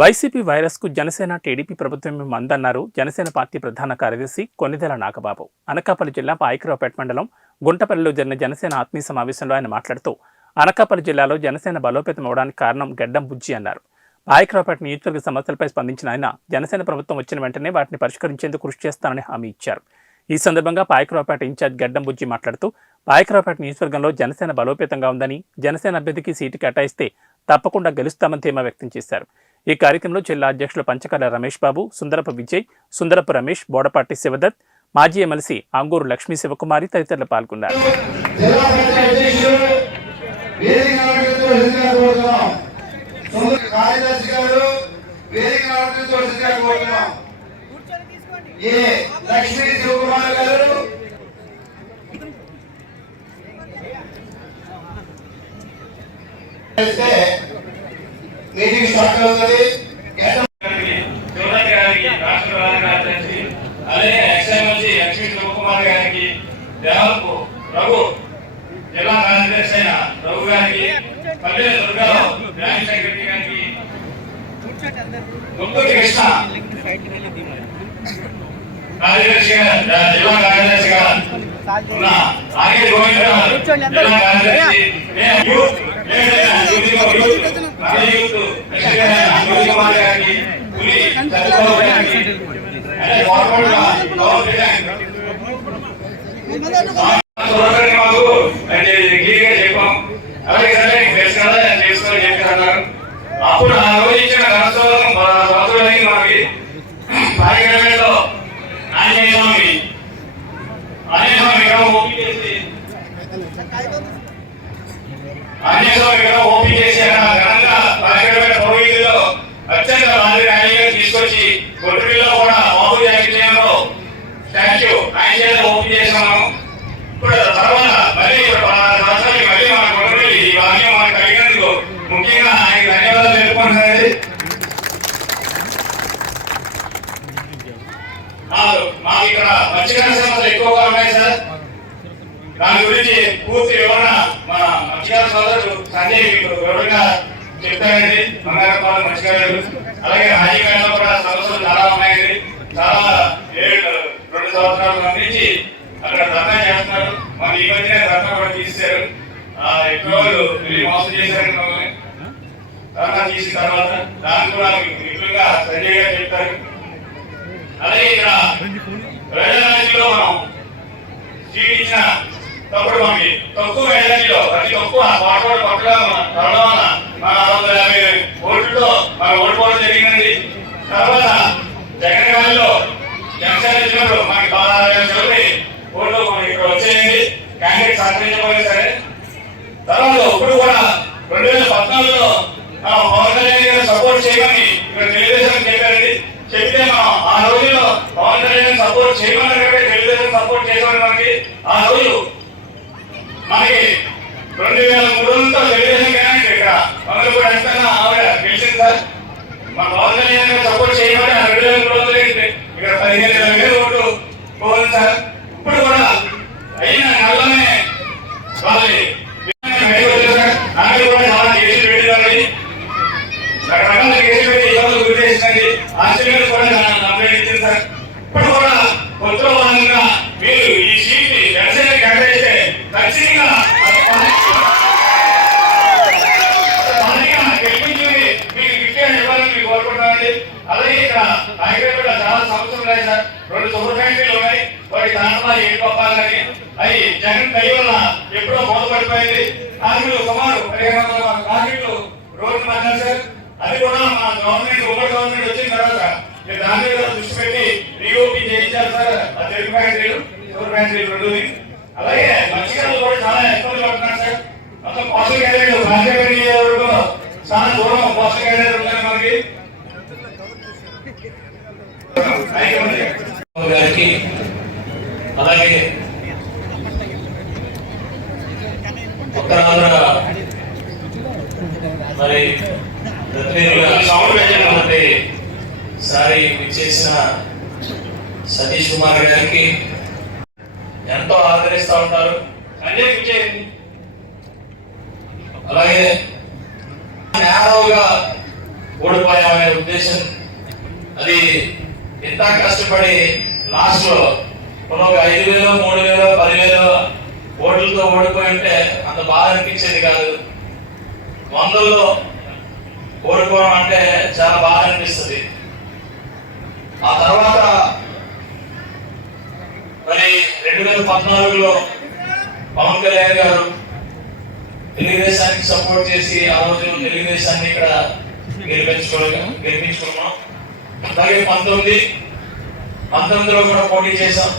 YCP వైరస్కు Janasena TDP ప్రభుత్వం మందన్నారు? Janasena party ప్రధాన కార్యదర్శి కొన్నిదెల నాగబాబు. అనకాపల్లి జిల్లా పాయకరావుపేట మండలం గుంటపల్లిలో జరిగిన జనసేన ఆత్మీయ సమావేశంలో ఆయన మాట్లాడుతూ అనకాపల్లి జిల్లాలో జనసేన బలోపేతం అవడానికి కారణం గడ్డం బుజ్జి అన్నారు. పాయకరావుపేట నియోజకవర్గ సమస్యలపై స్పందించిన ఆయన జనసేన ప్రభుత్వం వచ్చిన వెంటనే వాటిని పరిష్కరించేందుకు కృషి చేస్తానని హామీ ఇచ్చారు. ఈ సందర్భంగా పాయకరావుపేట ఇన్ఛార్జ్ గడ్డం బుజ్జి మాట్లాడుతూ పాయకరావుపేట నియోజకవర్గంలో జనసేన బలోపేతంగా ఉందని జనసేన అభ్యర్థికి సీటు కేటాయిస్తే తప్పకుండా గెలుస్తామని ధీమా వ్యక్తం చేశారు. ఈ కార్యక్రమంలో జిల్లా అధ్యక్షులు పంచకర్ల రమేష్ బాబు సుందరపు విజయ్ సుందరపు రమేష్ బోడపాటి శివదత్ మాజీ ఎమ్మెల్సీ అంగూరు లక్ష్మీ శివకుమారి తదితరులు పాల్గొన్నారు. అయితే మీటింగ్ స్టార్ట్ అవుతుంది గడ్డం శివరాజ్ గారికి రాష్ట్ర ప్రధాన కార్యదర్శి అలాగే ఎక్స్ఎంఎల్సీ లక్ష్మీ శివకుమార్ గారికి దేవపు రఘు జిల్లా కార్యదర్శి అయిన రఘు గారికి పల్లె దుర్గారావు బ్యాంక్ సెక్రటరీ గారికి ముత్తూరి కృష్ణ కార్యదర్శిగా జిల్లా కార్యదర్శిగా ఉన్న ఆగే గోవింద్ జిల్లా కార్యదర్శి నేను యూత్ కుమార్ గారికి పులి చంద్రబాబు గారికి గవర్నమెంట్ మాకు అంటే క్లియర్గా చెప్పాం అలాగే సరే తెలుసు కదా నేను అప్పుడు ఆ రోజు ఇచ్చిన మనకి ఆంజనేయ స్వామి ఆంజనేయ స్వామి చేసి ఆంజనేయ స్వామి చేసి తీసుకొచ్చి గొడ్డులో కూడా బాబు జాగ్రత్తలో స్టాచ్యూ ఆయన చేత ఓపెన్ చేసాము ఇప్పుడు తర్వాత మళ్ళీ ఇప్పుడు పలానా సంవత్సరానికి మళ్ళీ మన గొడవలు ఈ భాగ్యం మనకు కలిగినందుకు ముఖ్యంగా ఆయన ధన్యవాదాలు తెలుపుకుంటున్నది మాకు మాకు ఇక్కడ మత్స్యకార సమస్యలు ఎక్కువగా ఉన్నాయి సార్. దాని గురించి పూర్తి వివరణ మన మత్స్యకార సోదరుడు సంజయ్ మీకు వివరంగా చెప్తారండి బంగారపాలెం మత్స్యకారులు అలాగే రాజకీయాల్లో కూడా సమస్యలు చాలా ఉన్నాయండి. చాలా ఏడు రెండు సంవత్సరాల నుంచి అక్కడ ధర్నా చేస్తున్నారు. మన ఈ మధ్యనే ధర్నా కూడా తీశారు ఆ ఎక్కువ వాళ్ళు వెళ్ళి మోసం చేశారు మమ్మల్ని ధర్నా తీసిన తర్వాత దాన్ని కూడా మీకు విపులంగా సంజయ్ చెప్తారు. అలాగే ఇక్కడ వేదాంతిలో మనం సీట్ తప్పుడు మనకి తక్కువ వేదాంతిలో ప్రతి తక్కువ పాటలు పట్టుగా త్వరలో మన వందల యాభై ఓట్లతో మనం ఓడిపోవడం జరిగిందండి తర్వాత జగన్ గారిలో ఇచ్చినప్పుడు మనకి బాగా చదివి ఓట్లు మనకి ఇక్కడ వచ్చేయండి క్యాండిడేట్ సరే తర్వాత ఇప్పుడు కూడా రెండు వేల పద్నాలుగులో ఆ పవన్ కళ్యాణ్ గారు సపోర్ట్ చేయమని ఇక్కడ తెలుగుదేశం చెప్పారండి చెప్తే మనం ఆ రోజుల్లో పవన్ కళ్యాణ్ సపోర్ట్ చేయమని తెలుగుదేశం సపోర్ట్ చేయమని మనకి ఆ రోజు మనకి రెండు వేల మూడుతో తెలుగుదేశం కానీ ఇక్కడ. మనకు కూడా ఎంతగా ఆవిడ గెలిచింది సార్? మా పవన్ కళ్యాణ్ గారు సపోర్ట్ చేయబట్టి ఆ రెండు వేల మూడు వందలు ఇక్కడ పదిహేను వేల వేలు ఓటు పోవాలి సార్. ఇప్పుడు కూడా అయిన నల్లనే వాళ్ళని నాకు కూడా చాలా కేసులు పెట్టి రకరకాల కేసులు పెట్టి ఇబ్బందులు గురి చేసిందండి ఆశ్చర్యాలు కూడా నాకు కంప్లైంట్ ఇచ్చింది సార్ ఇప్పుడు కూడా కొత్త భాగంగా మీరు ఈ సీట్ జనసేన కేటాయిస్తే ఖచ్చితంగా స్థానికంగా గెలిపించి మీకు గిఫ్ట్ ఇవ్వాలని మీకు కోరుకుంటున్నానండి అలాగే ఇక్కడ హైదరాబాద్ చాలా సమస్యలు ఉన్నాయి సార్ రెండు సూపర్ ఫ్యాక్టరీలు ఉన్నాయి వాటి దాంట్లో ఏడు పంపాలని అవి జగన్ దయ వల్ల ఎప్పుడో మూతపడిపోయింది కార్మికులు సుమారు పదిహేను వందల కార్మికులు రోడ్డు పడ్డారు సార్ అది కూడా మా గవర్నమెంట్ ఉమ్మడి గవర్నమెంట్ వచ్చిన తర్వాత మీరు దాని మీద దృష్టి పెట్టి రీఓపెన్ చేయించారు సార్ ఆ తెలుగు ఫ్యాక్టరీలు సూపర్ ఫ్యాక్టరీలు రెండు అలాగే మత్స్యకారులు కూడా చాలా ఇబ్బందులు పడుతున్నారు సార్ మొత్తం పోషక క్యారియర్లు రాజకీయ నియోజకవర్గంలో చాలా దూరం పోషక క్యారియర్ ఉన్నాయి మనకి గారికి అలాగే ఉత్తరాంధ్ర మరి ప్రతినిధులుగా ఉన్నటువంటి సారి విచ్చేసిన సతీష్ కుమార్ గారికి ఎంతో ఆదరిస్తూ ఉంటారు. సంజయ్ ఇచ్చేయండి అలాగే నేరవుగా ఓడిపోయామనే ఉద్దేశం. అది ఎంత కష్టపడి లాస్ట్లో మనం ఒక ఐదు వేలు మూడు వేలు పదివేలు ఓట్లతో ఓడిపోయి ఉంటే అంత బాధ అనిపించేది కాదు. వందల్లో ఓడిపోవడం అంటే చాలా బాధ అనిపిస్తుంది. ఆ తర్వాత మరి రెండు వేల పద్నాలుగులో పవన్ కళ్యాణ్ గారు తెలుగుదేశానికి సపోర్ట్ చేసి ఆ రోజు తెలుగుదేశాన్ని ఇక్కడ గెలిపించుకోవడం గెలిపించుకున్నాం. అలాగే పంతొమ్మిది పంతొమ్మిదిలో కూడా పోటీ చేశాం.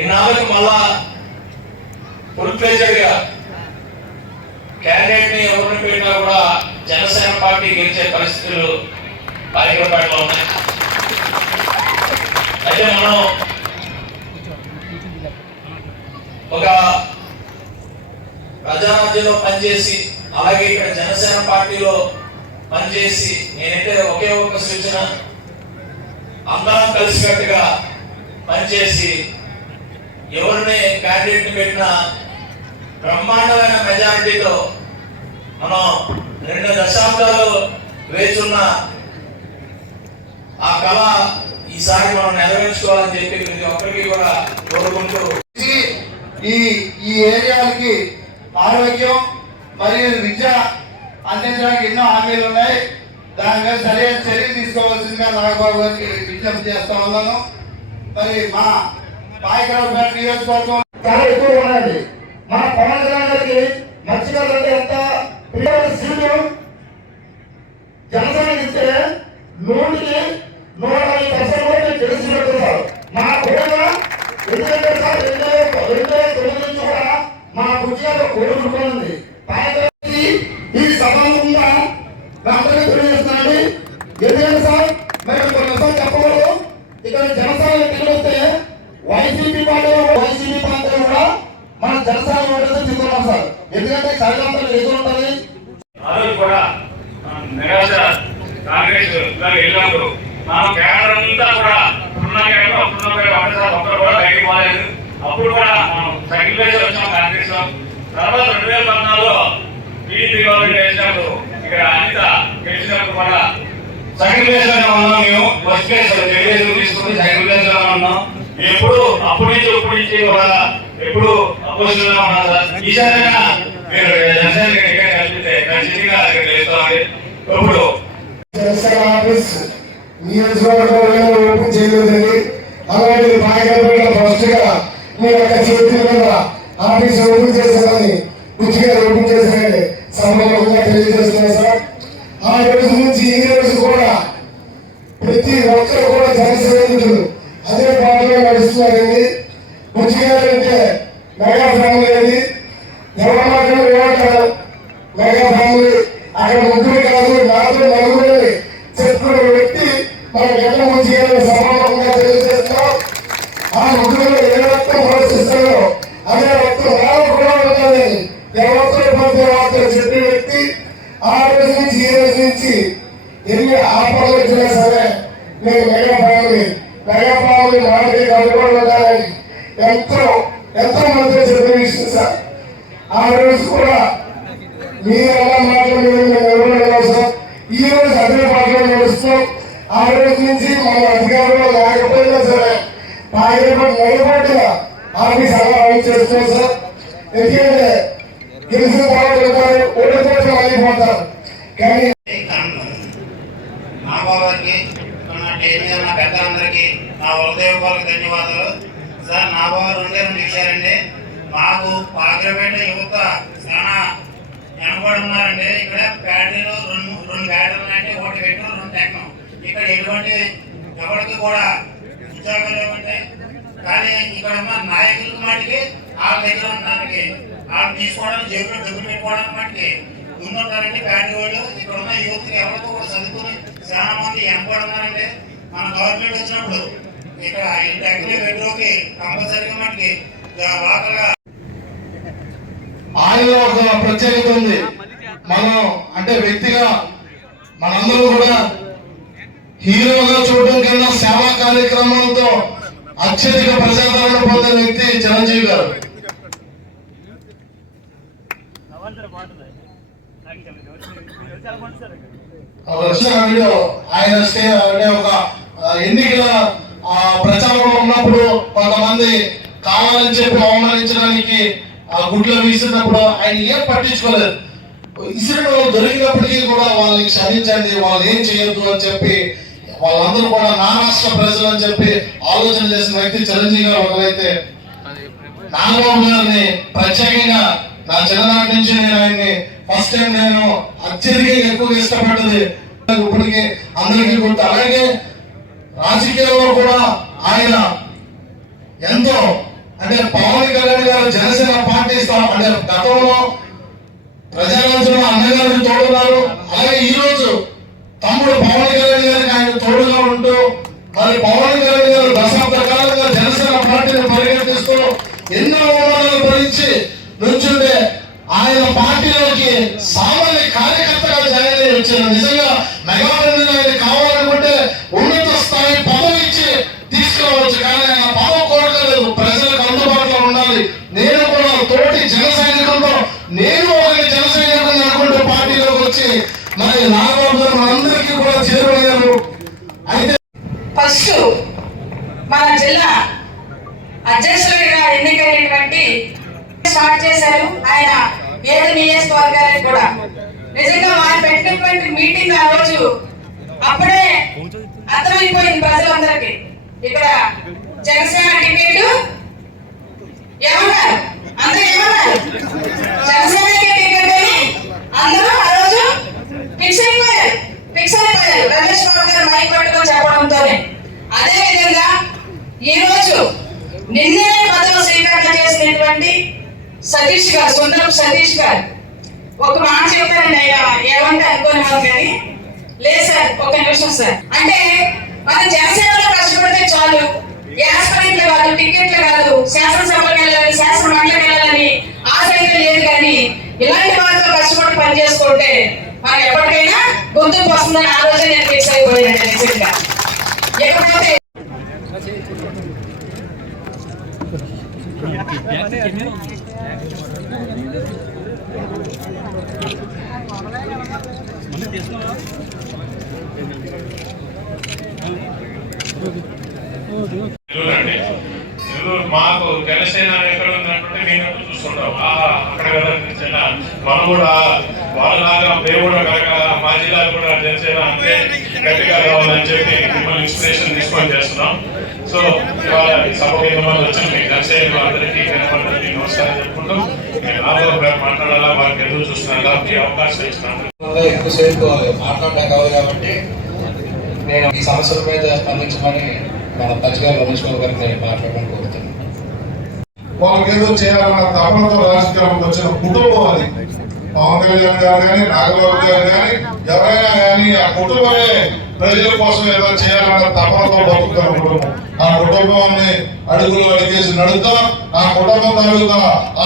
ఇన్నాళ్ళకి మళ్ళా ఫుల్ క్యాండిడేట్ని ఎవరిని పెట్టినా కూడా జనసేన పార్టీ గెలిచే పరిస్థితులు పాయకరపేటలో ఉన్నాయి. అయితే మనం ఒక ప్రజారాజ్యంలో పనిచేసి అలాగే ఇక్కడ జనసేన పార్టీలో పనిచేసి నేనైతే ఒకే ఒక సూచన అందరం కలిసికట్టుగా పనిచేసి ఎవరిని క్యాండిడేట్ పెట్టినా బ్రహ్మాండమైన మెజారిటీతో మనం రెండు దశాబ్దాలు వేచున్న ఆ కళ ఈసారి మనం నెరవేర్చుకోవాలని చెప్పి ప్రతి ఒక్కరికి కూడా కోరుకుంటూ ఈ ఈ ఏరియాలకి ఆరోగ్యం మరియు విద్య అందించడానికి ఎన్నో హామీలు ఉన్నాయి. దాని మీద సరైన చర్య తీసుకోవాల్సిందిగా నాగబాబు గారికి విజ్ఞప్తి చేస్తా ఉన్నాను. మరి మన పాయకరావుపేట నియోజకవర్గం చాలా ఎక్కువ ఉన్నది మన పవన్ కళ్యాణ్ గారికి మత్స్యకారులు అంటే ఎంత ప్రియమైన సీటు జనసేన ఇస్తే నూటికి నూట ఐదు పర్సెంట్ కూడా తెలిసినట్టు సార్ మా కోరిక ఎందుకంటే సార్ రెండు రెండు వేల తొమ్మిది నుంచి కూడా మా కుర్చీలో కోరుకుంటుంది ఈ సభాముఖంగా అందరికీ తెలియజేస్తున్నాండి ఎందుకంటే సార్ మేము కొన్ని విషయాలు చెప్పకూడదు. ఇక్కడ జనసేన ఎన్నికలు వస్తే వైసీపీ పార్టీ వైసీపీ మన జనసేన ఓటర్స్ తీసుకున్నాం సార్. ఎందుకంటే కార్యకర్తలు ఎదురు ఉంటుంది కూడా నిరాశ కాంగ్రెస్ వెళ్ళినప్పుడు మా కేడర్ అంతా కూడా ఒక్కరు కూడా బయటకు పోలేదు. అప్పుడు కూడా మనం సెకండ్ ప్లేస్ వచ్చాం కాంగ్రెస్ తర్వాత రెండు వేల పద్నాలుగులో టీడీపీ గవర్నమెంట్ వేసినప్పుడు ఇక్కడ అనిత గెలిచినప్పుడు కూడా సెకండ్ ప్లేస్ ఉన్నాం మేము. ఫస్ట్ ప్లేస్ తెలుగుదేశం తీసుకుని సెకండ్ ప్లేస్లో ఉన్నాం. ఎప్పుడు అప్పటి నుంచి ఇప్పటి నుంచి కూడా ఎప్పుడు అపోజిషన్లో ఈసారైనా మీరు జనసేన టికెట్ కలిపితే ఖచ్చితంగా ఇక్కడ గెలుస్తామండి ఇప్పుడు ఆఫీస్ నియోజకవర్గంలో ఓపెన్ చేయలేదండి అలాంటి నాయకుల ఫస్ట్గా మీ యొక్క మీద ఆఫీస్ ఓపెన్ చేశారని ఓపెన్ చేశారని సార్ ఆ రోజు నుంచి ఈ రోజు కూడా ప్రతి ఒక్కరు కూడా అదే పాటలో నడుస్తున్నారండి అంటే మెగా ఫ్యామిలీ అండి ఎవరి ఏమంటారు మెగా ఫ్యామిలీ అక్కడ ముగ్గురు కాదు నాతో నలుగురు చెప్పుకునే వ్యక్తి మన గంట మంచి సమానంగా ఆ ముగ్గురు ఏ రక్తం అదే రక్తం నాలో కూడా ఎవరితో మధ్య వార్తలు చెప్పే వ్యక్తి ఆ రోజు నుంచి ఈ రోజు నుంచి ఎన్ని ఆపదలు వచ్చినా సరే నేను మెగా ఫ్యామిలీ మెగా ఫ్యామిలీ మాటకి కట్టుబడి ఉండాలని ఎంతో ఎంతో మంది చెప్పే సార్? ఆ రోజు కూడా మీరు ఎలా మాట్లాడలేదు ఈ రోజు అదే పాటలో నడుస్తూ ఆ రోజు నుంచి మన అధికారంలో లేకపోయినా సరే పాకిరేపటి నిలబడిగా ఆఫీస్ అలా రన్ చేస్తాం సార్. ఎందుకంటే గెలిచిన తర్వాత ఉంటారు ఓడిపోతే అయిపోతారు కానీ మా బాబాకి నా టీం మీద నా పెద్దలందరికీ నా హృదయపూర్వక ధన్యవాదాలు. సార్ నా బాబు రెండే రెండు విషయాలండి మాకు పాకిరపేట యువత చాలా వెనబడి ఉన్నారండి ఇక్కడ బ్యాటరీలు రెండు రెండు బ్యాటరీలు అంటే ఒకటి పెట్టు రెండు టెక్నం ఇక్కడ ఎటువంటి ఎవరికి కూడా ఉద్యోగాలు లేవంటే కానీ ఇక్కడ ఉన్న నాయకులకు మటుకి వాళ్ళ దగ్గర ఉండడానికి వాళ్ళు తీసుకోవడానికి జేబులో డబ్బులు పెట్టుకోవడానికి మటుకి ముందుంటారండి బ్యాటరీ వాళ్ళు. ఇక్కడ ఉన్న యువతకి ఎవరితో కూడా చదువుకుని చాలా మంది వెనకబడి ఉన్నారండి మన గవర్నమెంట్ వచ్చినప్పుడు ఇక్కడ ఈ టెక్నిక్ పెట్రోకి కంపల్సరీగా మటుకి లోకల్గా ఆయనలో ఒక ప్రత్యేకత ఉంది. మనం అంటే వ్యక్తిగా మనందరూ కూడా హీరోగా చూడడం కన్నా సేవా కార్యక్రమాలతో అత్యధిక ప్రజాదరణ పొందిన వ్యక్తి చిరంజీవి గారు. ఆయన అంటే ఒక ఎన్నికల ఆ, ప్రచారంలో ఉన్నప్పుడు కొంతమంది కావాలని చెప్పి అవమానించడానికి ఆ గుడ్లు వీసినప్పుడు ఆయన ఏం పట్టించుకోలేదు. ఇసురు దొరికినప్పటికీ కూడా వాళ్ళని క్షమించండి వాళ్ళు ఏం చేయొద్దు అని చెప్పి వాళ్ళందరూ కూడా నా రాష్ట్ర ప్రజలు అని చెప్పి ఆలోచన చేసిన వ్యక్తి చిరంజీవి గారు ఒకరైతే. నాగబాబు గారిని ప్రత్యేకంగా నా చిన్ననాటి నుంచి నేను ఆయన్ని ఫస్ట్ టైం నేను అత్యధిక ఎక్కువగా ఇష్టపడ్డది. ఇప్పటికీ అందరికీ గుర్తు. అలాగే రాజకీయాల్లో కూడా ఆయన ఎంతో అంటే పవన్ కళ్యాణ్ గారు జనసేన పార్టీ అంటే గతంలో ప్రజారాజ్యంలో అన్నగారికి తోడున్నారు. అలాగే ఈ రోజు తమ్ముడు పవన్ కళ్యాణ్ గారికి ఆయన తోడుగా ఉంటూ మరి పవన్ కళ్యాణ్ గారు దశాబ్ద కాలంగా జనసేన పార్టీని పరిగెత్తిస్తూ ఎన్నో అవమానాలు భరించి నుంచుంటే ఆయన పార్టీలోకి సామాన్య కార్యకర్తగా జాయిన్ అయ్యి వచ్చారు. నిజంగా మెగా ఆయన కావాలి ఉన్నత స్థాయి పదవి ఇచ్చి తీసుకురావచ్చు కానీ ఆయన పదవి కోరలేదు ప్రజలకు అందుబాటులో ఉండాలి నేను కూడా తోటి జన సైనికులతో నేను ఒక జన సైనికుని అనుకుంటూ పార్టీలోకి వచ్చి మరి నాగబాబు గారు మనందరికీ కూడా చేరువయ్యారు. అయితే ఫస్ట్ మన జిల్లా అధ్యక్షులుగా ఎన్నికైనటువంటి స్టార్ట్ చేశారు. ఆయన ఏడు నియోజకవర్గాలకు కూడా. నిజంగా వారు పెట్టినటువంటి మీటింగ్ ఆ రోజు అప్పుడే అర్థమైపోయింది ప్రజలందరికీ. ఇక్కడ జనసేన టికెట్ ఏమన్నారు? అందరూ ఏమన్నారు? జనసేనకి టికెట్ అని అందరూ ఆ రోజు ఫిక్స్ అయిపోయారు. ఫిక్స్ అయిపోయారు రమేష్ బాబు గారు మైక్ పట్టుకొని చెప్పడంతోనే. అదే విధంగా ఈ రోజు నిన్నే పదవి స్వీకరణ చేసినటువంటి సతీష్ గారు సుందరం సతీష్ గారు. ఒక మాట చెప్తానండి ఆయన. ఏమంటే అనుకోని కానీ. లేదు సార్ ఒక నిమిషం సార్. అంటే మన జనసేనలో కష్టపడితే చాలు. యాస్పరెంట్లు కాదు టికెట్లు కాదు. శాసనసభలకు వెళ్ళాలి శాసన మండలికి వెళ్ళాలని ఆశ అయితే లేదు కానీ ఇలాంటి వాళ్ళతో కష్టపడి పని చేసుకుంటే ఎప్పటికైనా గుర్తుకు వస్తుందని ఆలోచన నేను ఫిక్స్ అయిపోయాను మాకు జనసేన ఎక్కడ ఉందంటే మేము చూస్తుంటాం అక్కడ మనం కూడా వాళ్ళలాగా దేవుడు కలగాల. మా జిల్లాలో కూడా జనసేన అంతే గట్టిగా రావాలని చెప్పి మిమ్మల్ని ఇన్స్పిరేషన్ తీసుకొని చేస్తున్నాం. సో ఇవాళ సభకు ఎంతమంది వచ్చిన మీకు జనసేన అందరికీ కనపడడానికి నమస్కారం చెప్పుకుంటూ నేను గారు మాట్లాడాలా వారికి ఎదురు చూస్తున్నాను కాబట్టి అవకాశం ఇస్తున్నాను వల్ల ఎక్కువసేపు మాట్లాడడం కావాలి కాబట్టి నేను ఈ సమస్యల మీద స్పందించమని మన పచ్చిగారు రమేష్ బాబు గారిని నేను మాట్లాడడం కోరుతున్నాను. వాళ్ళకి ఏదో చేయాలన్న తపనతో రాజకీయాలకు వచ్చిన కుటుంబం అది. పవన్ కళ్యాణ్ గారు కానీ నాగబాబు గారు కానీ ఎవరైనా కానీ ఆ కుటుంబమే ప్రజల కోసం ఏదో చేయాలన్న తపనతో బతుకుతారు కుటుంబం. ఆ కుటుంబాన్ని అడుగులు అడిగేసి నడుద్దాం ఆ కుటుంబం తాలూకా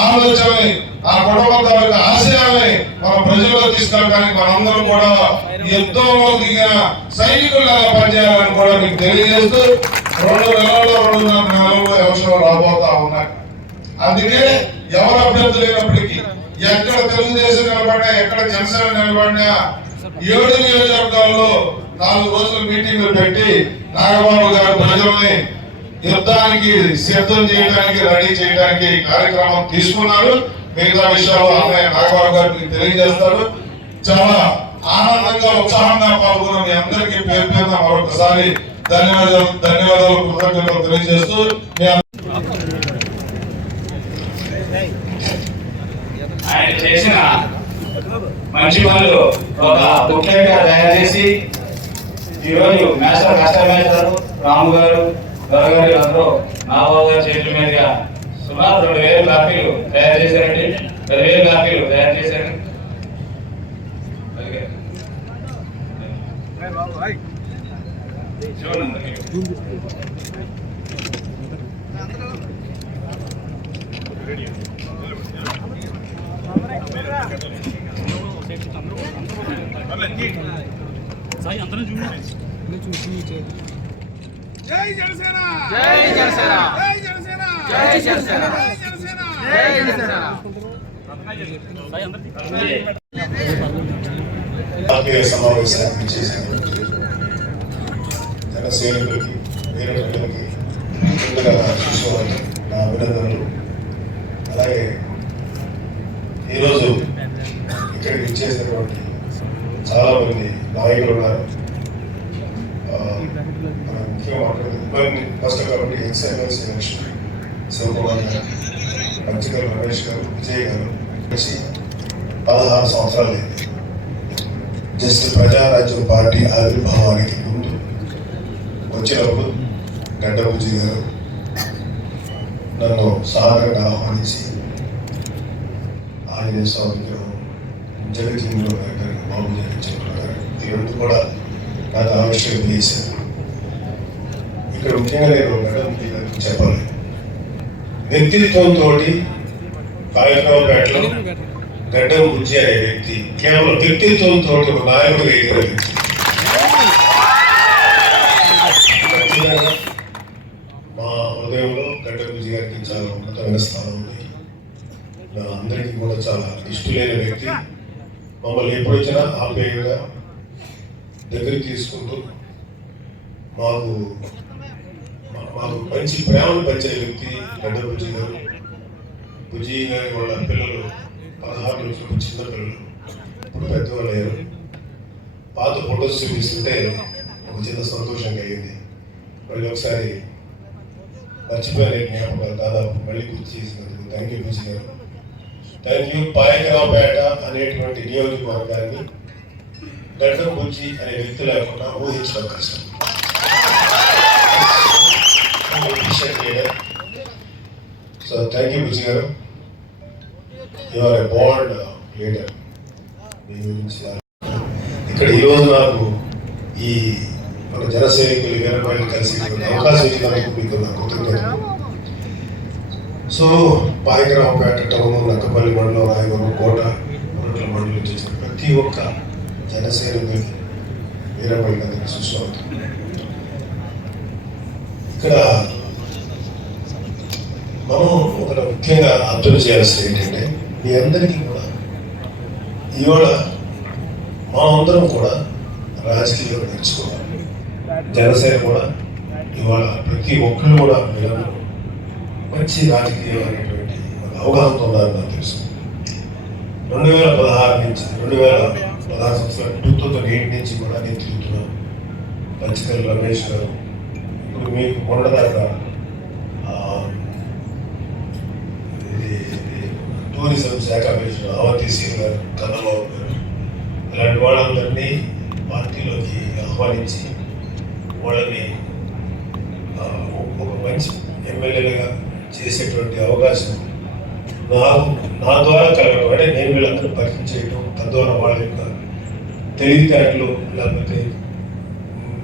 ఆలోచనని ఆ కుటుంబం తాలూకా ఆశయాన్ని మన ప్రజల్లో తీసుకెళ్ళడానికి మనందరం కూడా యుద్ధంలో దిగిన సైనికులు పనిచేయాలని కూడా మీకు తెలియజేస్తూ రెండు నెలల్లో రెండున్నర నెలల్లో ఎవరు రాబోతా ఉన్నాయి. అందుకే ఎవరు అభ్యర్థి లేనప్పటికీ ఎక్కడ తెలుగుదేశం నిలబడినా ఎక్కడ జనసేన నిలబడినా ఏడు నియోజకవర్గాల్లో నాలుగు రోజులు మీటింగ్లు పెట్టి నాగబాబు గారు ప్రజల్ని యుద్ధానికి సిద్ధం చేయడానికి రెడీ చేయడానికి కార్యక్రమం తీసుకున్నారు. మిగతా విషయాలు అన్నయ్య నాగబాబు గారు మీకు తెలియజేస్తారు. చాలా ఆనందంగా ఉత్సాహంగా పాల్గొన్న మీ అందరికీ పేరు పేరున మరొకసారి ధన్యవాదాలు ధన్యవాదాలు కృతజ్ఞతలు తెలియజేస్తూ మంచిమాలు ఒక ముఖ్యంగా దయచేసి ఈరోజు మాస్టర్ మాస్టర్ మాస్టర్ రాము గారు దొరగారు అందరూ నాబాబు గారు చేతుల మీదుగా సుమారు రెండు వేల కాపీలు తయారు చేశారండి. పది వేల కాపీలు తయారు చేశారు. చూడండి సాయి అందరం చూడండి జై వేరే చూసుకోవాలి నా అభినందనలు. మంది నాయకులు ఉన్నారు ఆ, మనం ముఖ్యంగా మాట్లాడుతుంది ఫస్ట్ కాబట్టి ఎక్స్ఎంఎల్సీ లక్ష్మి శివకుమార్ గారు పంచకల్ రమేష్ గారు విజయ్ గారు కలిసి పదహారు సంవత్సరాలు అయింది జస్ట్ ప్రజారాజ్యం పార్టీ ఆవిర్భావానికి ముందు వచ్చినప్పుడు గడ్డబుజ్జి గారు నన్ను సాదరంగా ఆహ్వానించి ఆంజనేయ స్వామి విగ్రహం జగతింద్రుడు గారు బాబు జగతింద్రుడు గారు ఈ రెండు కూడా నాకు ఆవిష్కరణ చేశారు ఇక్కడ ముఖ్యంగా నేను గడ్డబుజ్జి గారికి చెప్పాలి వ్యక్తిత్వంతో కాయకరావుపేటలో గడ్డం బుజ్జి అనే వ్యక్తి కేవలం వ్యక్తిత్వంతో ఒక నాయకుడు ఎదిగిన వ్యక్తి మా హృదయంలో గడ్డ బుజ్జి గారికి చాలా ఉన్నతమైన స్థానం ఉంది. నా అందరికీ కూడా చాలా ఇష్టమైన వ్యక్తి. మమ్మల్ని ఎప్పుడు వచ్చినా ఆప్యాయంగా దగ్గరికి తీసుకుంటూ మాకు మాకు మంచి ప్రేమను పంచే వ్యక్తి గడ్డ బుజ్జి గారు బుజ్జి గారి వాళ్ళ పిల్లలు పదహారు నుంచి చిన్న పిల్లలు. ఇప్పుడు పెద్దవాళ్ళు అయ్యారు. పాత ఫొటోస్ చూపిస్తుంటే ఒక చిన్న సంతోషం కలిగింది మళ్ళీ ఒకసారి మర్చిపోయిన జ్ఞాపకాలు. దాదాపు మళ్ళీ గుర్తు చేసినందుకు థ్యాంక్ యూ బుజ్జి గారు. థ్యాంక్ యూ పాయకరావుపేట అనేటువంటి నియోజకవర్గాన్ని గడ్డం బుజ్జి అనే వ్యక్తి లేకుండా ఊహించడం కష్టం so thank you Bujji garu you are a bold leader మీ గురించి ఇక్కడ ఈరోజు నాకు ఈ మన జన సైనికులు వీరపల్లి కలిసి అవకాశం ఇచ్చినందుకు మీకు నా కృతజ్ఞతలు. సో పాయగ్రామపేట టౌన్ నక్కపల్లి మండలం రాయవరం కోట మురట్ల మండలం చేసిన ప్రతి ఒక్క జన సైనికులకి వీరపల్లి గారికి సుస్వాగతం. ఇక్కడ మనం ఒక ముఖ్యంగా అర్థం చేయాల్సింది ఏంటంటే మీ అందరికీ కూడా ఇవాళ మా అందరం కూడా రాజకీయాలు నేర్చుకోవాలి. జనసేన కూడా ఇవాళ ప్రతి ఒక్కరు కూడా మీరందరూ మంచి రాజకీయం అనేటువంటి అవగాహనతో ఉన్నారని నాకు తెలుసు. రెండు వేల పదహారు నుంచి రెండు వేల పదహారు సంవత్సరాలు టూ థౌజండ్ ఎయిట్ నుంచి కూడా నేను తిరుగుతున్నాను. పంచకల్ రమేష్ గారు ఇప్పుడు మీకు మొన్నదాకా ఆ, ఇది ఇది టూరిజం శాఖ మినిస్టర్ అవంతి గారు కన్నబాబు గారు ఇలాంటి వాళ్ళందరినీ పార్టీలోకి ఆహ్వానించి వాళ్ళని ఒక మంచి ఎమ్మెల్యేలుగా చేసేటువంటి అవకాశం నాకు నా ద్వారా కలగడం అంటే నేను వీళ్ళందరూ పరిచయం చేయడం తద్వారా వాళ్ళ యొక్క తెలివితేటలు లేకపోతే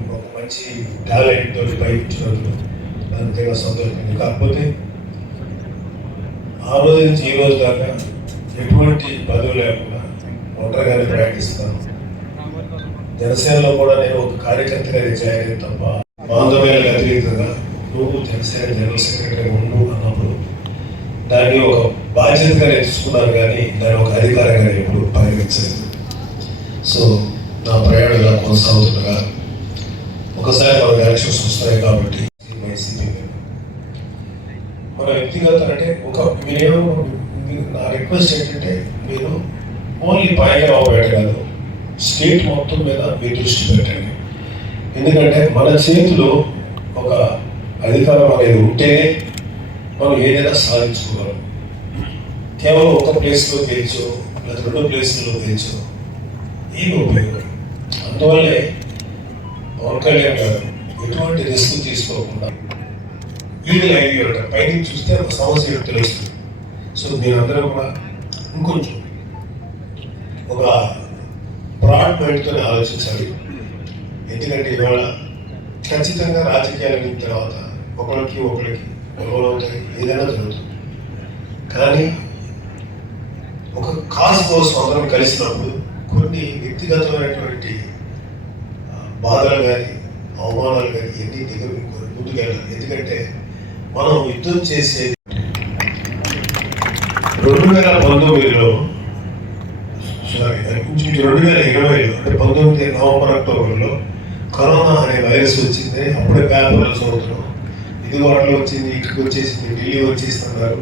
ఒక మంచి టాలెంట్ తోటి పైకించినట్లు అంతేగా సంతోషం కాకపోతే ఆ రోజు నుంచి ఈ రోజు దాకా ఎటువంటి పదవి లేకుండా ఒంటరిగానే ప్రయాణిస్తాను జనసేనలో కూడా నేను ఒక కార్యకర్తగా జాయిన్ అయ్యి తప్ప బాంధవ్యాలకు అతీతంగా నువ్వు జనసేన జనరల్ సెక్రటరీ ఉండు అన్నప్పుడు దాన్ని ఒక బాధ్యతగా నేను చూసుకున్నాను కానీ దాన్ని ఒక అధికారంగా ఎప్పుడు పరిగణించలేదు. సో నా ప్రయాణం ఇలా కొనసాగుతుండగా ఒకసారి మన ఎలక్షన్స్ వస్తాయి కాబట్టి వైసీపీ మన వ్యక్తిగత అంటే ఒక మీరేమో నా రిక్వెస్ట్ ఏంటంటే మీరు ఓన్లీ పాయకరావుపేట పెట్టగలరు స్టేట్ మొత్తం మీద మీ దృష్టి పెట్టండి. ఎందుకంటే మన చేతిలో ఒక అధికారం అనేది ఉంటేనే మనం ఏదైనా సాధించుకోగలం కేవలం ఒక ప్లేస్లో గెలిచో లేదా రెండు ప్లేస్లో గెలిచో ఏమి ఉపయోగం? అందువల్లే పవన్ కళ్యాణ్ గారు ఎటువంటి రిస్క్ తీసుకోకుండా ఈగల్ ఐడియా ఉంటారు పైన చూస్తే ఒక సమస్య తెలుస్తుంది సో మీరందరూ కూడా ఇంకొంచెం ఒక బ్రాడ్ మైండ్తో ఆలోచించాలి. ఎందుకంటే ఇవాళ ఖచ్చితంగా రాజకీయాలు అయిన తర్వాత ఒకరికి ఒకరికి గొడవలు అవుతాయి ఏదైనా జరుగుతుంది. కానీ ఒక కాజ్ కోసం అందరం కలిసినప్పుడు కొన్ని వ్యక్తిగతమైనటువంటి బాధలు కానీ అవమానాలు కానీ ఎన్ని దిగ ముందుకెళ్ళాలి. ఎందుకంటే మనం యుద్ధం చేసే రెండు వేల పంతొమ్మిదిలో సారీ ఇంచుమించు రెండు వేల ఇరవైలో అంటే పంతొమ్మిది నవంబర్ అక్టోబర్లో కరోనా అనే వైరస్ వచ్చింది అప్పుడే పేపర్లో చదువుతున్నాం. ఇది వాటిలో వచ్చింది ఇక్కడికి వచ్చేసింది ఢిల్లీ వచ్చేస్తున్నారు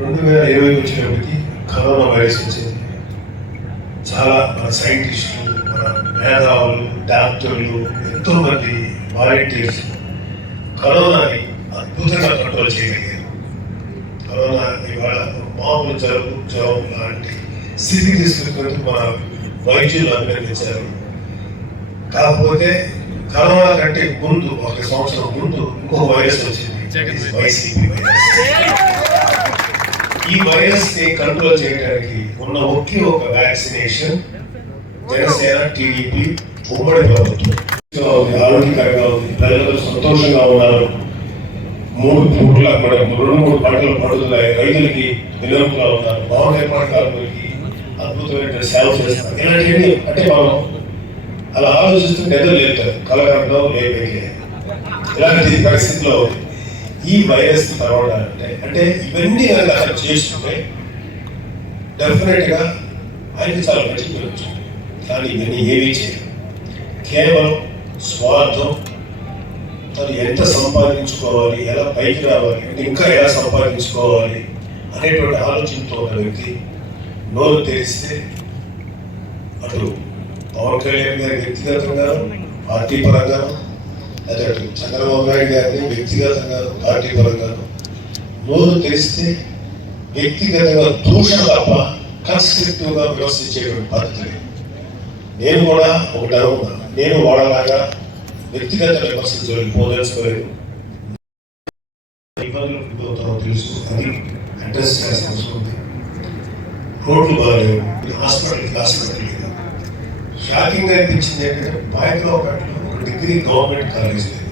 రెండు వేల ఇరవై వచ్చినప్పటికి కరోనా వైరస్ వచ్చింది. చాలా మన సైంటిస్టులు మన మేధావులు డాక్టర్లు ఎంతో మంది వాలంటీర్స్ కరోనాని అద్భుతంగా కంట్రోల్ చేయగలిగారు. కరోనా ఇవాళ మామూలు జలుబు జ్వరం లాంటి స్థితికి తీసుకెళ్ళినందుకు మన వైద్యులు అభినందించారు. కాకపోతే కరోనా కంటే ముందు ఒక సంవత్సరం ముందు ఇంకొక వైరస్ వచ్చింది. YCP virus. ఈ వైరస్ని కంట్రోల్ చేయడానికి ఉన్న ఒకే ఒక వ్యాక్సినేషన్ జనసేన టీడీపీ ఉమ్మడి ప్రభుత్వం. ఆరోగ్యకరంగా ఉంది. ప్రజలు సంతోషంగా ఉన్నారు. మూడు పూట్ల మన రెండు మూడు పంటలు పడుతున్నాయి. రైతులకి వినోదంగా ఉన్నారు. భవన నిర్మాణ కార్మికులకి అద్భుతమైన సేవ చేస్తారు ఇలాంటివన్నీ అంటే మనం అలా ఆలోచిస్తూ నిద్ర లేపుతారు. కలగడం లేపేయలే ఇలాంటి పరిస్థితిలో ఈ వైరస్ పరవడాలంటే అంటే ఇవన్నీ కనుక అసలు చేస్తుంటే డెఫినెట్గా ఆయనకి చాలా మంచి కానీ ఇవన్నీ ఏమీ చేయరు. కేవలం స్వార్థం తను ఎంత సంపాదించుకోవాలి ఎలా పైకి రావాలి అంటే ఇంకా ఎలా సంపాదించుకోవాలి అనేటువంటి ఆలోచనతో ఉన్న వ్యక్తి నోరు తెరిస్తే అటు పవన్ కళ్యాణ్ గారి వ్యక్తిగతంగా పార్టీ పరంగా లేదా అటు చంద్రబాబు నాయుడు గారిని వ్యక్తిగతంగా పార్టీ పరంగా నోరు తెరిస్తే వ్యక్తిగతంగా దూషణ తప్ప కన్స్ట్రక్టివ్గా విమర్శించేటువంటి పద్ధతి నేను కూడా ఒకటి అనుకున్నాను. నేను వాడలాగా వ్యక్తిగత విమర్శించడం పోదలుచుకోలేదు ఇబ్బందులు ఎదురవుతారో తెలుసు. అది అడ్రస్ చేయాల్సిన అవసరం ఉంది. రోడ్లు బాగాలేవు. హాస్పిటల్కి హాస్పిటల్ లేదు షాకింగ్ అనిపించింది ఏంటంటే ఒక డిగ్రీ గవర్నమెంట్ కాలేజ్ లేదు.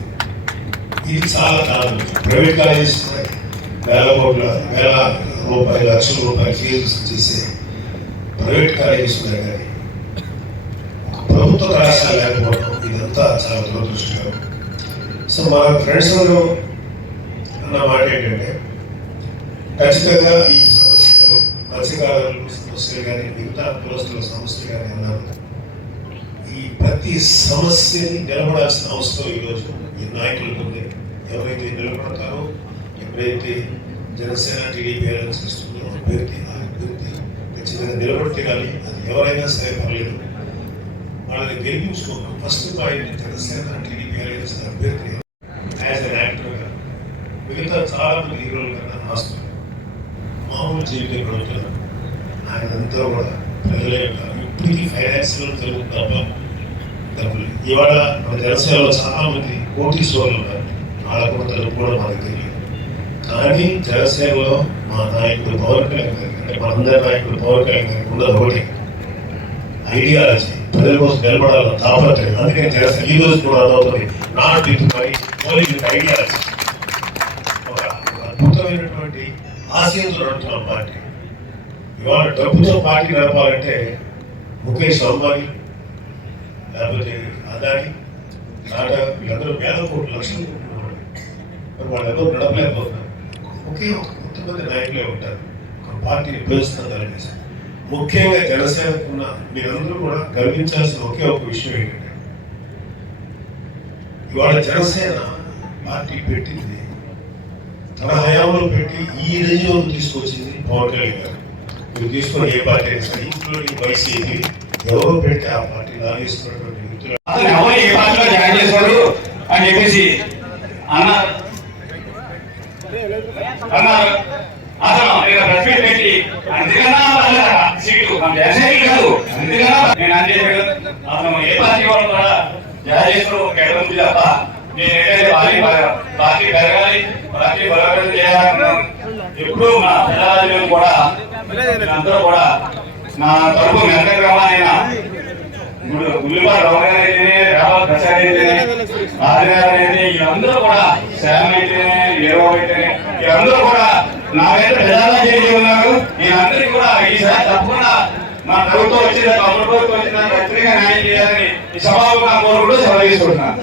ఇది చాలా ప్రైవేట్ కాలేజెస్ వేల కోట్ల వేల రూపాయల లక్షల ఫీజు చేసే ప్రైవేట్ కాలేజెస్ ఉన్నాయి కానీ ప్రభుత్వ కళాశాల లేకపోవడం అంతా చాలా దురదృష్టకరం. సో మా ఫ్రెండ్స్ అన్న మాట ఏంటంటే ఖచ్చితంగా ఈ సమస్యలు మత్స్యకారులు సమస్యలు కానీ మిగతా కులస్తుల సమస్యలు కానీ అన్నారు. ఈ ప్రతి సమస్యని నిలబడాల్సిన అవసరం ఈరోజు ఈ నాయకులకు ఉంది. ఎవరైతే నిలబడతారో ఎప్పుడైతే జనసేన టీడీపీ అలయన్స్ ఇస్తుందో అభ్యర్థి ఆ అభ్యర్థి ఖచ్చితంగా నిలబడి తీరాలి అది ఎవరైనా సరే పర్లేదు. వాళ్ళని గెలిపించుకోవాలి first point Janasena TDP alliance అభ్యర్థి యాజ్ అన్ యాక్టర్గా మిగతా చాలా మంది హీరోల కన్నా మాస్టర్ మామూలు జీవితం గడుపుతున్నారు ఆయన అంతా కూడా ప్రజల యొక్క ఇప్పటికీ ఫైనాన్షియల్ జరుగుతుంది తప్ప డబ్బులు ఇవాళ మన జనసేనలో చాలా మంది కోటీశ్వర్లు ఉన్నారు. వాళ్ళ కూడా తెలుగు కూడా మనకు తెలియదు. కానీ జనసేనలో మా నాయకుడు పవన్ కళ్యాణ్ గారికి అంటే మా అందరి నాయకుడు పవన్ కళ్యాణ్ గారికి ఉన్నది ఒకటి. ఐడియాలజీ ప్రజల కోసం నిలబడాలన్న తాపత్రయం అందుకని జనసేన ఈ రోజు కూడా అదవుతుంది not with my only with ideology ఒక అద్భుతమైనటువంటి ఆశయంతో నడుపుతున్న పార్టీ. ఇవాళ డబ్బుతో పార్టీ నడపాలంటే ముఖేష్ అంబానీ లేకపోతే అదాని టాటా వీళ్ళందరూ వేల కోట్ల లక్షలు కోట్లు ఉన్నవాళ్ళు. మరి వాళ్ళెవరూ నడపలేకపోతున్నారు? ఒకే ఒక కొంతమంది నాయకులే ఉంటారు. ఒక పార్టీని పెంచుతుందని ముఖ్యంగా జనసేనకున్న మీరందరూ కూడా గర్వించాల్సిన ఒకే ఒక విషయం ఏంటంటే ఇవాళ జనసేన పార్టీ పెట్టింది. తన హయాంలో పెట్టి ఈ రేంజ్లో తీసుకొచ్చింది పవన్ కళ్యాణ్ గారు. మీరు తీసుకున్న ఏ పార్టీ అయినా సరే ఇంక్లూడింగ్ వైసీపీ. ఎవరో పెట్టి ఆ పార్టీ లాగేసుకున్నటువంటి వ్యక్తులు. ఎవరు ఏ పార్టీలో జాయిన్ చేశారు అని చెప్పేసి అన్నారు అన్నారు అసలు నేను ప్రెస్ పెట్టి అందుకన్నా సీటు మన జనసేన కాదు అందుకన్నా నేను ఏ పార్టీ వాళ్ళు కూడా తప్ప నేను పార్టీ పార్టీ పెరగాలి పార్టీ బలోపేతం ఎప్పుడు మా కూడా అందరూ కూడా నా తరపు వెంకటరామయ్య ఇప్పుడు ఉల్లిపాయ రామగారు అయితేనే రావాలి ప్రసాద్ అయితేనే ఆదిగారు అయితే వీళ్ళందరూ కూడా శ్యామ్ అయితేనే ఏరో అయితేనే వీళ్ళందరూ కూడా నా మీద ప్రజాలా చేసి ఉన్నారు. వీళ్ళందరికీ కూడా ఈసారి తప్పకుండా మా ప్రభుత్వం వచ్చిన మా ప్రభుత్వం వచ్చిన ఖచ్చితంగా న్యాయం చేయాలని ఈ సభకు నా కోరుకుంటూ సెలవు తీసుకుంటున్నాను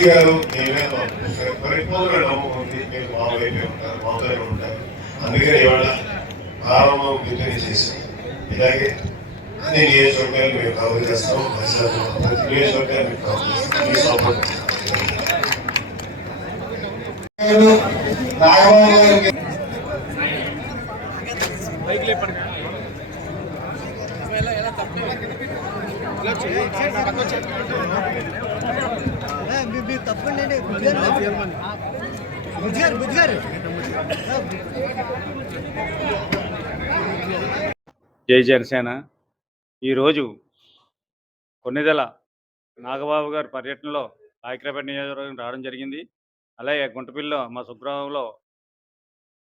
గారు నేనే మీరు ఉంటారు ఉంటారు. అందుకని ఇవాళ ప్రారంభం గిట్టని చేసి ఇలాగే అన్ని నియోజకవర్గాలు మేము కవర్ చేస్తాం ప్రతి నియోజకవర్గాలు మేము కవర్ చేస్తాం. నాగబాబు గారికి తప్పండి బుజ్గారు బుజ్గారు జై జనసేన. ఈరోజు కొన్నిదెల నాగబాబు గారు పర్యటనలో ఆకిరపేట నియోజకవర్గం రావడం జరిగింది. అలాగే గుంటపిల్లిలో మా సుగ్రామంలో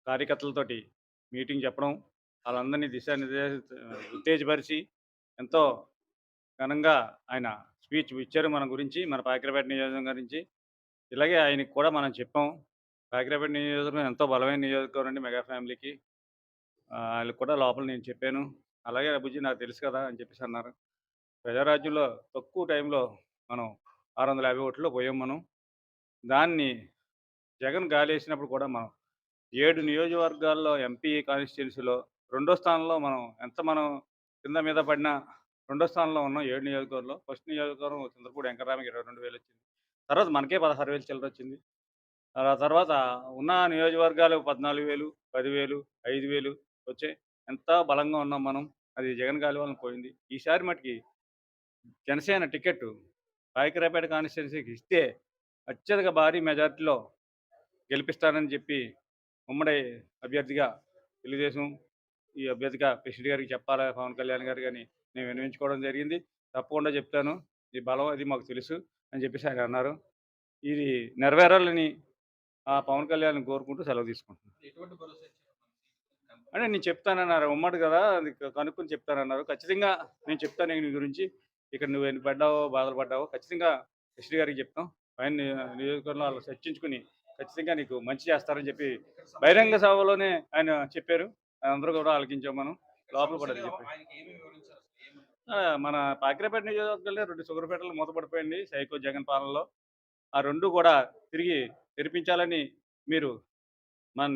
కార్యకర్తలతోటి మీటింగ్ చెప్పడం వాళ్ళందరినీ దిశానిర్దేశ ఉత్తేజపరిచి ఎంతో ఘనంగా ఆయన స్పీచ్ ఇచ్చారు మన గురించి మన పాకిరపేట నియోజకవర్గం గురించి ఇలాగే ఆయనకి కూడా మనం చెప్పాం. పాకిరపేట నియోజకవర్గం ఎంతో బలమైన నియోజకవర్గం అండి మెగా ఫ్యామిలీకి. వాళ్ళకి కూడా లోపల నేను చెప్పాను. అలాగే బుజ్జి నాకు తెలుసు కదా అని చెప్పేసి అన్నారు. ప్రజారాజ్యంలో తక్కువ టైంలో మనం ఆరు వందల యాభై ఓట్లో పోయాం మనం. దాన్ని జగన్ గాలేసినప్పుడు కూడా మనం ఏడు నియోజకవర్గాల్లో ఎంపీ కాన్స్టిట్యున్సీలో రెండో స్థానంలో మనం ఎంత మనం కింద మీద పడినా రెండో స్థానంలో ఉన్నాం ఏడు నియోజకవర్గంలో ఫస్ట్ నియోజకవర్గం చంద్రపూడి వెంకటరామకి ఇరవై రెండు వేలు వచ్చింది తర్వాత మనకే పదహారు వేలు చిల్లర వచ్చింది. ఆ తర్వాత ఉన్న నియోజకవర్గాలు పద్నాలుగు వేలు పదివేలు ఐదు వేలు వచ్చాయి ఎంత బలంగా ఉన్నాం మనం అది జగన్ గాలి వలన పోయింది. ఈసారి మటుకి జనసేన టికెట్ పాయకరాపేట కాన్స్టిట్యున్సీకి ఇస్తే అత్యధిక భారీ మెజార్టీలో గెలిపిస్తానని చెప్పి ఉమ్మడి అభ్యర్థిగా తెలుగుదేశం ఈ అభ్యర్థిగా ప్రెసిడెంట్ గారికి చెప్పాలా? పవన్ కళ్యాణ్ గారు కానీ నేను వినియోగించుకోవడం జరిగింది. తప్పకుండా చెప్తాను. ఈ బలం అది మాకు తెలుసు అని చెప్పేసి ఆయన అన్నారు. ఇది నెరవేరాలని ఆ పవన్ కళ్యాణ్ కోరుకుంటూ సెలవు తీసుకుంటున్నాను. అంటే నేను చెప్తానన్నారు. ఉమ్మడి కదా అది కనుక్కొని చెప్తానన్నారు. ఖచ్చితంగా నేను చెప్తాను నీ గురించి. ఇక్కడ నువ్వు ఎన్ని పడ్డావో బాధలు పడ్డావో ఖచ్చితంగా ఎస్డి గారికి చెప్తాం. ఆయన నియోజకవర్గంలో వాళ్ళు చర్చించుకుని ఖచ్చితంగా నీకు మంచి చేస్తారని చెప్పి బహిరంగ సభలోనే ఆయన చెప్పారు. అందరూ కూడా ఆలకించాం మనం. లోపల కూడా చెప్పారు మన పాకిరేపేట నియోజకవర్గంలో రెండు సుగరపేటలు మూతపడిపోయింది సైకో జగన్ పాలనలో. ఆ రెండు కూడా తిరిగి తెరిపించాలని మీరు మన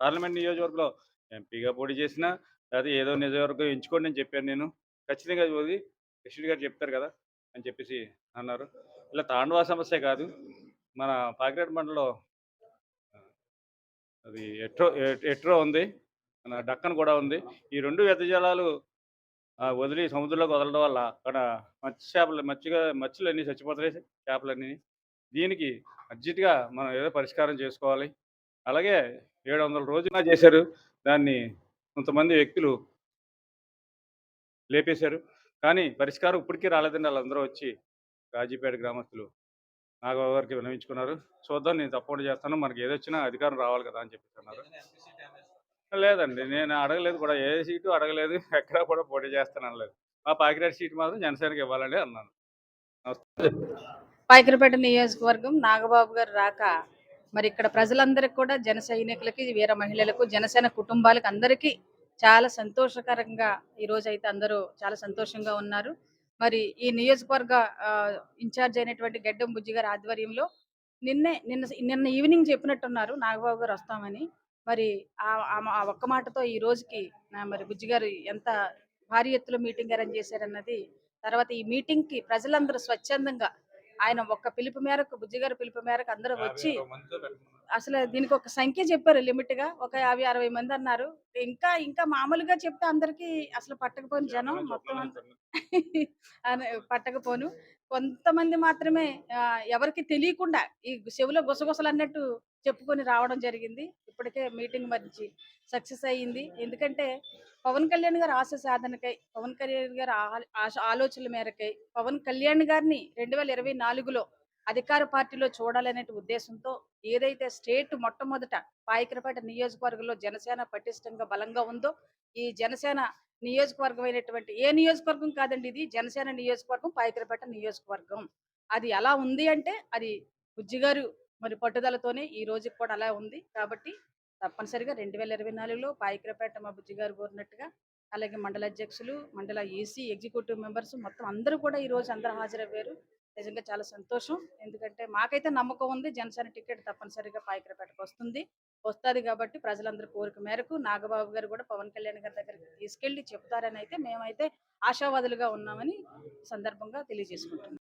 పార్లమెంట్ నియోజకవర్గంలో ఎంపీగా పోటీ చేసినా లేదా ఏదో నియోజకవర్గం ఎంచుకోండి అని చెప్పాను నేను. ఖచ్చితంగా అది కృష్ణుడి గారు చెప్తారు కదా అని చెప్పేసి అన్నారు. ఇలా తాండవా సమస్య కాదు. మన పాకిరేట మండలంలో అది ఎట్రో ఎట్రో ఉంది. మన డక్కన్ కూడా ఉంది. ఈ రెండు వ్యతజలాలు ఆ, వదిలి సముద్రంలోకి వదలడం వల్ల అక్కడ మత్స్య చేపలు మత్స్యగా మత్స్యలు అన్నీ చచ్చిపోతాయి చేపలన్నీ. దీనికి అర్జెంటుగా మనం ఏదో పరిష్కారం చేసుకోవాలి. అలాగే ఏడు వందల రోజున చేశారు. దాన్ని కొంతమంది వ్యక్తులు లేపేశారు. కానీ పరిష్కారం ఇప్పటికీ రాలేదండి. వాళ్ళందరూ వచ్చి రాజీపేట గ్రామస్తులు. నాగబాబు గారికి వినవించుకున్నారు చూద్దాం నేను తప్పకుండా చేస్తాను. మనకి ఏదొచ్చినా అధికారం రావాలి కదా అని చెప్తున్నారు లేదండి నేను అడగలేదు కూడా. ఏ సీటు అడగలేదు. ఎక్కడా కూడా పోటీ చేస్తాను అనలేదు మా పాకిరేట్ సీట్ మాత్రం జనసేనకి ఇవ్వాలని అన్నాను. పాకిరపేట నియోజకవర్గం నాగబాబు గారు రాక మరి ఇక్కడ ప్రజలందరికీ కూడా జన సైనికులకి వీర మహిళలకు జనసేన కుటుంబాలకు అందరికీ చాలా సంతోషకరంగా ఈ రోజు అయితే అందరూ చాలా సంతోషంగా ఉన్నారు. మరి ఈ నియోజకవర్గ ఆ, ఇన్ఛార్జ్ అయినటువంటి గడ్డం బుజ్జి గారి ఆధ్వర్యంలో నిన్నే నిన్న నిన్న ఈవినింగ్ చెప్పినట్టున్నారు నాగబాబు గారు వస్తామని. మరి ఆ- ఆ ఒక్క మాటతో ఈ రోజుకి మరి బుజ్జి గారు ఎంత భారీ ఎత్తులో మీటింగ్ అరేంజ్ చేశారన్నది తర్వాత ఈ మీటింగ్కి ప్రజలందరూ స్వచ్ఛందంగా ఆయన ఒక్క పిలుపు మేరకు బుజ్జిగారి పిలుపు మేరకు అందరూ వచ్చి అసలు దీనికి ఒక సంఖ్య చెప్పారు లిమిట్గా ఒక యాభై అరవై మంది అన్నారు. ఇంకా ఇంకా మామూలుగా చెప్తే అందరికి అసలు పట్టకపోని జనం మొత్తం పట్టకపోను. కొంతమంది మాత్రమే ఎవరికి తెలియకుండా ఈ చెవిలో గుసగుసలు అన్నట్టు చెప్పుకొని రావడం జరిగింది. ఇప్పటికే మీటింగ్ మంచి సక్సెస్ అయ్యింది. ఎందుకంటే పవన్ కళ్యాణ్ గారి ఆశ సాధనకై పవన్ కళ్యాణ్ గారు ఆ- ఆలోచనల మేరకై పవన్ కళ్యాణ్ గారిని రెండు వేల ఇరవై నాలుగులో అధికార పార్టీలో చూడాలనే ఉద్దేశంతో ఏదైతే స్టేట్ మొట్టమొదట పాయకరపేట నియోజకవర్గంలో జనసేన పటిష్టంగా బలంగా ఉందో ఈ జనసేన నియోజకవర్గం అయినటువంటి ఏ నియోజకవర్గం కాదండి ఇది? జనసేన నియోజకవర్గం పాయకరపేట నియోజకవర్గం. అది ఎలా ఉంది అంటే అది బుజ్జిగారు మరి పట్టుదలతోనే ఈ రోజుకి కూడా అలా ఉంది. కాబట్టి తప్పనిసరిగా రెండు వేల ఇరవై నాలుగులో పాయకరపేట మా బుజ్జిగారు కోరినట్టుగా అలాగే మండల అధ్యక్షులు మండల ఏసీ ఎగ్జిక్యూటివ్ మెంబర్స్ మొత్తం అందరూ కూడా ఈ రోజు అందరూ హాజరయ్యారు. నిజంగా చాలా సంతోషం. ఎందుకంటే మాకైతే నమ్మకం ఉంది జనసేన టికెట్ తప్పనిసరిగా పాయకరపేటకు వస్తుంది. వస్తుంది కాబట్టి ప్రజలందరి కోరిక మేరకు నాగబాబు గారు కూడా పవన్ కళ్యాణ్ గారి దగ్గరికి తీసుకెళ్ళి చెప్తారని అయితే మేమైతే ఆశావాదులుగా ఉన్నామని సందర్భంగా తెలియజేసుకుంటున్నాం.